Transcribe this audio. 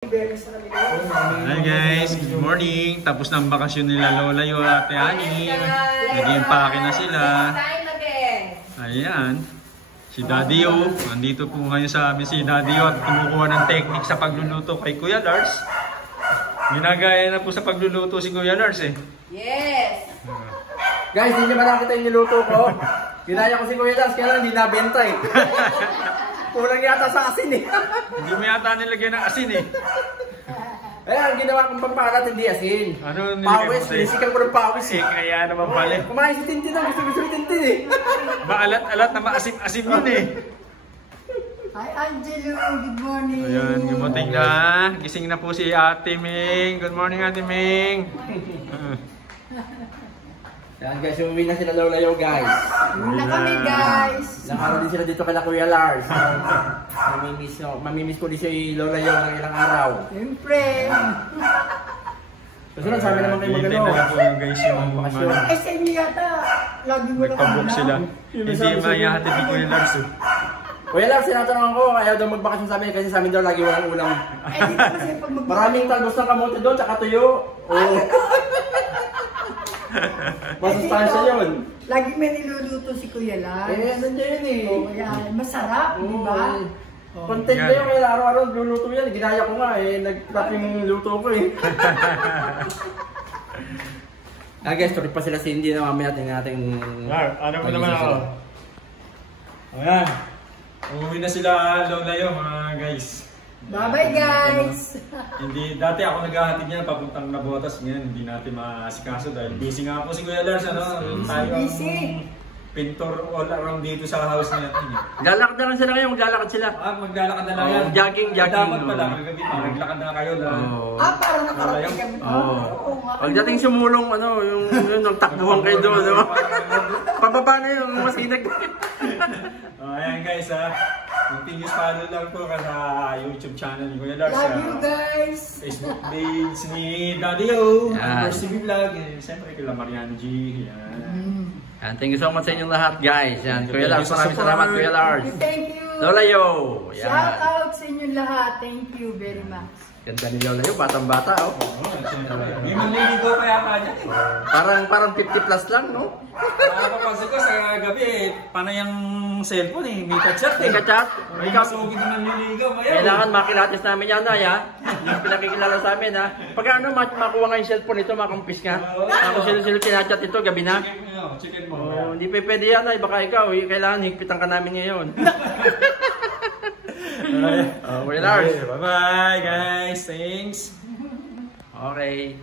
Hi guys, good morning. Tapos na ang bakasyon nila Lola yung Ate Ani. Nag-impake na sila. Ayan. Si Daddy O. Nandito po ngayon sa amin si Daddy O at kumukuha ng technique sa pagluluto kay Kuya Lars. Ginagaya na po sa pagluluto si Kuya Lars eh. Yes! Guys, hindi nyo ba nakita yung niluto ko? Ginaya ko si Kuya Lars, kaya lang hindi nabenta eh. Kulang yata sa asin eh. Hindi mo yata nilagyan ng asin eh. Ayan, ginawa kong pampalat, hindi asin. Ano nilagyan mo pawis, pinisikan ko ng pawis eh. Kaya naman pala eh. Kumain si Tintin na, gusto si Tintin eh. Maalat-alat na maasim-asim yun eh. Hi Angelo, good morning. Ayan, gumuting na. Gising na po si Ate Ming. Good morning Ate Ming. Ayan guys, umuwi na sila Lolayo guys. Muna kami guys. Nakaraw din sila dito kay Kuya Lars. Mamimiss ko din si Lolayo ng ilang araw. Siyempre. Susunod, sabi naman kayo Hintay magano. na lang po yung guys yung Ay sa inyo yata, lagi mo lang nagpabook sila. Hindi mayahatid ni Kuya Lars eh. Kuya Lars, sinatanong ko, ayaw daw magbakasyon sa amin kasi sa amin daw lagi walang ulam. Ay dito kasi pag Maraming talbos ng kamote doon, tsaka tuyo. Oo. Masustansya yun. Lagi may niluluto si Kuya Lars. Nandiyan yun eh. Oh, kaya masarap, di ba? Content na yun, kaya araw-araw luluto yan. Ginaya ko nga eh, nag-trap yung luto ko eh. Guys, tuloy pa sila Cindy na mamaya natin. Ano mo naman ako? Ayan. Uuwi na sila Lolayo mga guys. Bye-bye guys! Hindi, dati ako naghahatid niya papuntang Nabotas. Ngayon hindi natin maasikaso dahil busy nga po si Kuya Lars. Tayo Busy. pintor all around dito sa house natin. Lalakad na lang sila ngayon, maglalakad sila. Maglalakad na lang yan. Jogging. Dapat pala, kagabi pa, naglakad na kayo lang. Parang nakarating kami. Pagdating sumulong, yung nagtakbuhan kayo doon, pababa na yung masinag. Ayan guys continuous follow lang po sa YouTube channel ni Kuya Lars. Love you guys! Facebook page ni Daddy O. Yes. First TV Vlog. Siyempre kila Mariano G. And thank you so much sa inyong lahat guys. Yan, Kuya Lars, maraming salamat Kuya Lars. Thank you! Lolayo! Shout out sa inyong lahat. Thank you very much. Ganda ni Lolayo, batang-bata oh. May manliligaw pa yata dyan eh. Parang 50 plus lang, no? Nakapapasok ko sa gabi panay ang cellphone eh. May kachat eh. May kachat? May masugid na manliligaw pa yan. Kailangan makilatis namin yan, Nay, ha? Yung pinakikilala sa amin, ha? Pag makuha nga yung cellphone ito, makampis nga. Ako silo-silo kinachat ito, gabi na. Chicken mo. Oh, hindi pa pwede yan, Nay. Baka ikaw, kailangan higpitan ka namin ngayon. Kuya Lars. Bye-bye guys. Thanks. Okay.